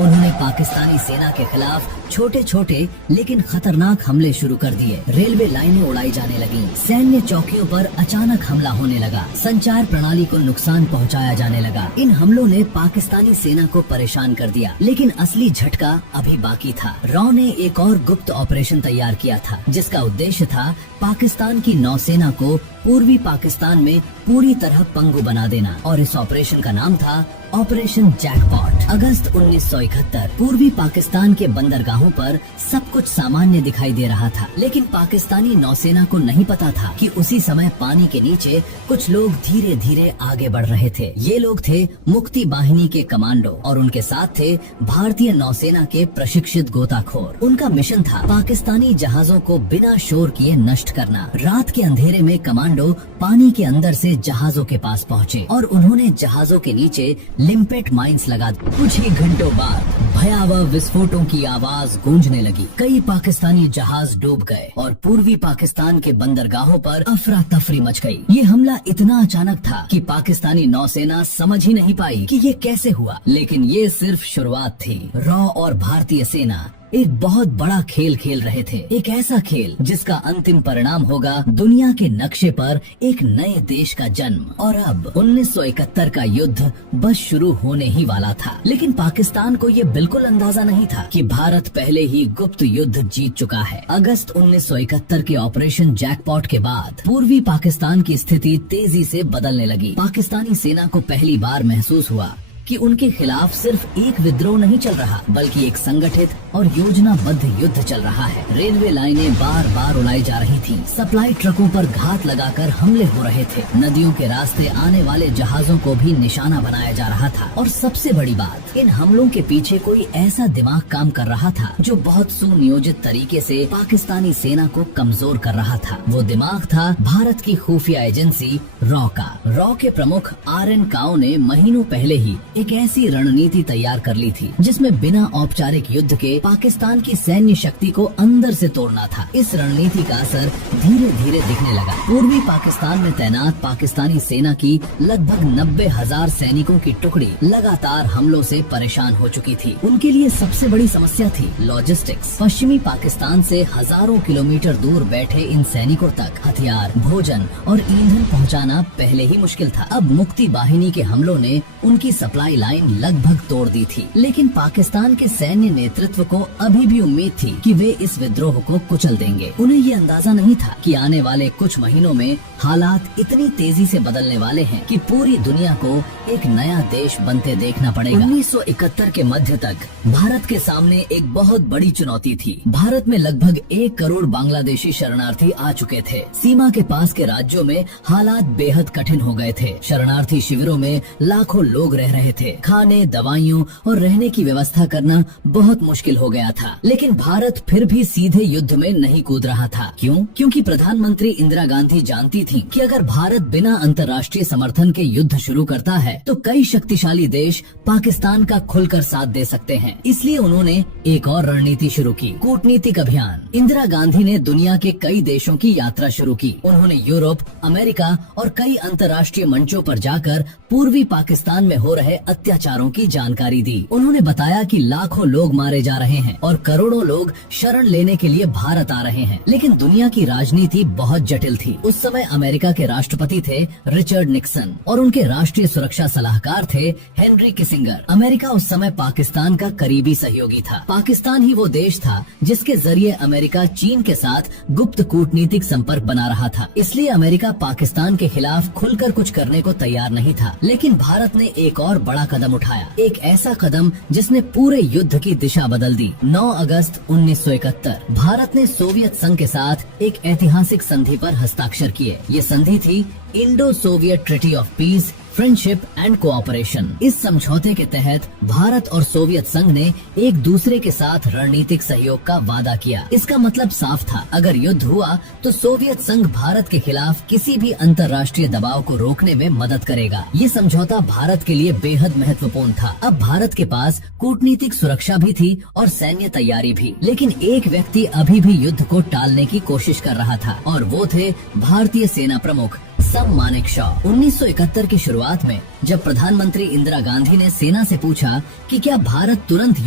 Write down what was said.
उन्होंने पाकिस्तानी सेना के खिलाफ छोटे छोटे लेकिन खतरनाक हमले शुरू कर दिए। रेलवे लाइनें उड़ाई जाने लगी, सैन्य चौकियों पर अचानक हमला होने लगा, संचार प्रणाली को नुकसान पहुंचाया जाने लगा। इन हमलों ने पाकिस्तानी सेना को परेशान कर दिया, लेकिन असली झटका अभी बाकी था। रॉ ने एक और गुप्त ऑपरेशन तैयार किया था, जिसका उद्देश्य था पाकिस्तान की नौसेना को पूर्वी पाकिस्तान में पूरी तरह पंगु बना देना, और इस ऑपरेशन का नाम था ऑपरेशन जैकपॉट। अगस्त 1971 पूर्वी पाकिस्तान के बंदरगाहों पर सब कुछ सामान्य दिखाई दे रहा था, लेकिन पाकिस्तानी नौसेना को नहीं पता था कि उसी समय पानी के नीचे कुछ लोग धीरे धीरे आगे बढ़ रहे थे। ये लोग थे मुक्ति बाहिनी के कमांडो और उनके साथ थे भारतीय नौसेना के प्रशिक्षित गोताखोर। उनका मिशन था पाकिस्तानी जहाजों को बिना शोर किए नष्ट करना। रात के अंधेरे में कमांडो पानी के अंदर से जहाजों के पास पहुँचे और उन्होंने जहाजों के नीचे लिम्पेट माइंस लगा दी। कुछ ही घंटों बाद भयावह विस्फोटों की आवाज गूंजने लगी। कई पाकिस्तानी जहाज डूब गए और पूर्वी पाकिस्तान के बंदरगाहों पर अफरा तफरी मच गई। ये हमला इतना अचानक था कि पाकिस्तानी नौसेना समझ ही नहीं पाई कि ये कैसे हुआ, लेकिन ये सिर्फ शुरुआत थी। रॉ और भारतीय सेना एक बहुत बड़ा खेल खेल रहे थे, एक ऐसा खेल जिसका अंतिम परिणाम होगा दुनिया के नक्शे पर एक नए देश का जन्म। और अब 1971 का युद्ध बस शुरू होने ही वाला था, लेकिन पाकिस्तान को ये बिल्कुल अंदाजा नहीं था कि भारत पहले ही गुप्त युद्ध जीत चुका है। अगस्त 1971 के ऑपरेशन जैकपॉट के बाद पूर्वी पाकिस्तान की स्थिति तेजी से बदलने लगी। पाकिस्तानी सेना को पहली बार महसूस हुआ कि उनके खिलाफ सिर्फ एक विद्रोह नहीं चल रहा, बल्कि एक संगठित और योजनाबद्ध युद्ध चल रहा है। रेलवे लाइनें बार बार उड़ाई जा रही थी, सप्लाई ट्रकों पर घात लगाकर हमले हो रहे थे, नदियों के रास्ते आने वाले जहाजों को भी निशाना बनाया जा रहा था। और सबसे बड़ी बात, इन हमलों के पीछे कोई ऐसा दिमाग काम कर रहा था जो बहुत सुनियोजित तरीके से पाकिस्तानी सेना को कमजोर कर रहा था। वो दिमाग था भारत की खुफिया एजेंसी रॉ का। रॉ के प्रमुख RN काओ ने महीनों पहले ही एक ऐसी रणनीति तैयार कर ली थी जिसमें बिना औपचारिक युद्ध के पाकिस्तान की सैन्य शक्ति को अंदर से तोड़ना था। इस रणनीति का असर धीरे धीरे दिखने लगा। पूर्वी पाकिस्तान में तैनात पाकिस्तानी सेना की लगभग 90,000 सैनिकों की टुकड़ी लगातार हमलों से परेशान हो चुकी थी। उनके लिए सबसे बड़ी समस्या थी लॉजिस्टिक्स। पश्चिमी पाकिस्तान से हजारों किलोमीटर दूर बैठे इन सैनिकों तक हथियार, भोजन और ईंधन पहुंचाना पहले ही मुश्किल था। अब मुक्ति बाहिनी के हमलों ने उनकी सप्लाई लाइन लगभग तोड़ दी थी, लेकिन पाकिस्तान के सैन्य नेतृत्व को अभी भी उम्मीद थी कि वे इस विद्रोह को कुचल देंगे। उन्हें ये अंदाजा नहीं था कि आने वाले कुछ महीनों में हालात इतनी तेजी से बदलने वाले हैं कि पूरी दुनिया को एक नया देश बनते देखना पड़ेगा। 1971 के मध्य तक भारत के सामने एक बहुत बड़ी चुनौती थी। भारत में लगभग 1 करोड़ बांग्लादेशी शरणार्थी आ चुके थे। सीमा के पास के राज्यों में हालात बेहद कठिन हो गए थे। शरणार्थी शिविरों में लाखों लोग रह रहे थे। खाने, दवाइयों और रहने की व्यवस्था करना बहुत मुश्किल हो गया था। लेकिन भारत फिर भी सीधे युद्ध में नहीं कूद रहा था। क्यों? क्योंकि प्रधानमंत्री इंदिरा गांधी जानती थीं कि अगर भारत बिना अंतर्राष्ट्रीय समर्थन के युद्ध शुरू करता है तो कई शक्तिशाली देश पाकिस्तान का खुलकर साथ दे सकते हैं। इसलिए उन्होंने एक और रणनीति शुरू की, कूटनीतिक अभियान। इंदिरा गांधी ने दुनिया के कई देशों की यात्रा शुरू की। उन्होंने यूरोप, अमेरिका और कई अंतर्राष्ट्रीय मंचों पर जाकर पूर्वी पाकिस्तान में हो रहे अत्याचारों की जानकारी दी। उन्होंने बताया कि लाखों लोग मारे जा रहे हैं और करोड़ों लोग शरण लेने के लिए भारत आ रहे हैं। लेकिन दुनिया की राजनीति बहुत जटिल थी। उस समय अमेरिका के राष्ट्रपति थे रिचर्ड निक्सन और उनके राष्ट्रीय सुरक्षा सलाहकार थे हेनरी किसिंगर। अमेरिका उस समय पाकिस्तान का करीबी सहयोगी था। पाकिस्तान ही वो देश था जिसके जरिए अमेरिका चीन के साथ गुप्त कूटनीतिक संपर्क बना रहा था। इसलिए अमेरिका पाकिस्तान के खिलाफ खुलकर कुछ करने को तैयार नहीं था। लेकिन भारत ने एक और बड़ा कदम उठाया, एक ऐसा कदम जिसने पूरे युद्ध की दिशा बदल दी। 9 अगस्त 1971 भारत ने सोवियत संघ के साथ एक ऐतिहासिक संधि पर हस्ताक्षर किए। ये संधि थी Indo Soviet treaty of peace, friendship and cooperation. इस समझौते के तहत भारत और सोवियत संघ ने एक दूसरे के साथ रणनीतिक सहयोग का वादा किया। इसका मतलब साफ था, अगर युद्ध हुआ तो सोवियत संघ भारत के खिलाफ किसी भी अंतर्राष्ट्रीय दबाव को रोकने में मदद करेगा। ये समझौता भारत के लिए बेहद महत्वपूर्ण था। अब भारत के पास कूटनीतिक सुरक्षा भी थी और सैन्य तैयारी भी। लेकिन एक व्यक्ति अभी भी युद्ध को टालने की कोशिश कर रहा था और वो थे भारतीय सेना प्रमुख सम मानेकशॉ। 1971 की शुरुआत में जब प्रधानमंत्री इंदिरा गांधी ने सेना से पूछा कि क्या भारत तुरंत